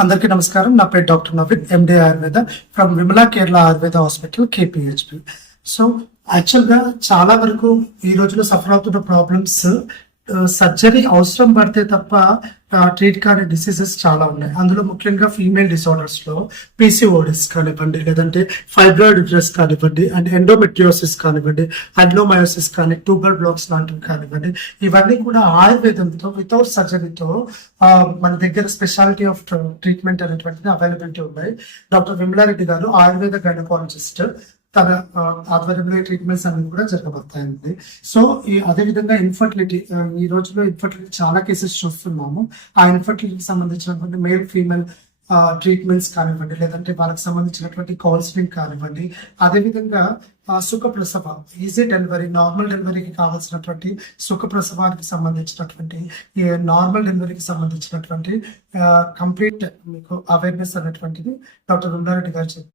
అందరికీ నమస్కారం. నా పేరు doctor Naveen, MD Ayurveda from Vimala Kerala Ayurveda hospital KPHP. So యాక్చువల్గా చాలా వరకు ఈ రోజులో సఫర్ అవుతున్న ప్రాబ్లమ్స్ సర్జరీ అవసరం పడితే తప్ప ట్రీట్ కాని డిసీజెస్ చాలా ఉన్నాయి. అందులో ముఖ్యంగా ఫీమేల్ డిసార్డర్స్ లో పీసీఓడిస్ కానివ్వండి, లేదంటే ఫైబ్రాయిడ్ యుటరస్ కానివ్వండి, అండ్ ఎండోమెట్రియోసిస్ కానివ్వండి, అడ్నోమయోసిస్ కానీ, ట్యూబర్ బ్లాక్స్ లాంటివి కానివ్వండి, ఇవన్నీ కూడా ఆయుర్వేదంతో వితౌట్ సర్జరీతో మన దగ్గర స్పెషాలిటీ ఆఫ్ ట్రీట్మెంట్ అనేటువంటిది అవైలబిలిటీ ఉన్నాయి. డాక్టర్ విమలారెడ్డి గారు ఆయుర్వేద గైనకాలజిస్ట్, తన ఆధ్వర్యంలో ట్రీట్మెంట్స్ అన్ని కూడా జరగబడతాయండి. సో అదే విధంగా ఇన్ఫర్టిలిటీ, ఈ రోజులో ఇన్ఫర్టిలిటీ చాలా కేసెస్ చూస్తున్నాము. ఆ ఇన్ఫర్టిలిటీకి సంబంధించినటువంటి మేల్ ఫీమేల్ ట్రీట్మెంట్స్ కానివ్వండి, లేదంటే వాళ్ళకి సంబంధించినటువంటి కౌన్సిలింగ్ కానివ్వండి, అదేవిధంగా సుఖప్రసవ, ఈజీ డెలివరీ, నార్మల్ డెలివరీకి కావాల్సినటువంటి సుఖప్రసవానికి సంబంధించినటువంటి, ఈ నార్మల్ డెలివరీకి సంబంధించినటువంటి కంప్లీట్ మీకు అవేర్నెస్ అనేటువంటిది డాక్టర్ విమలారెడ్డి గారు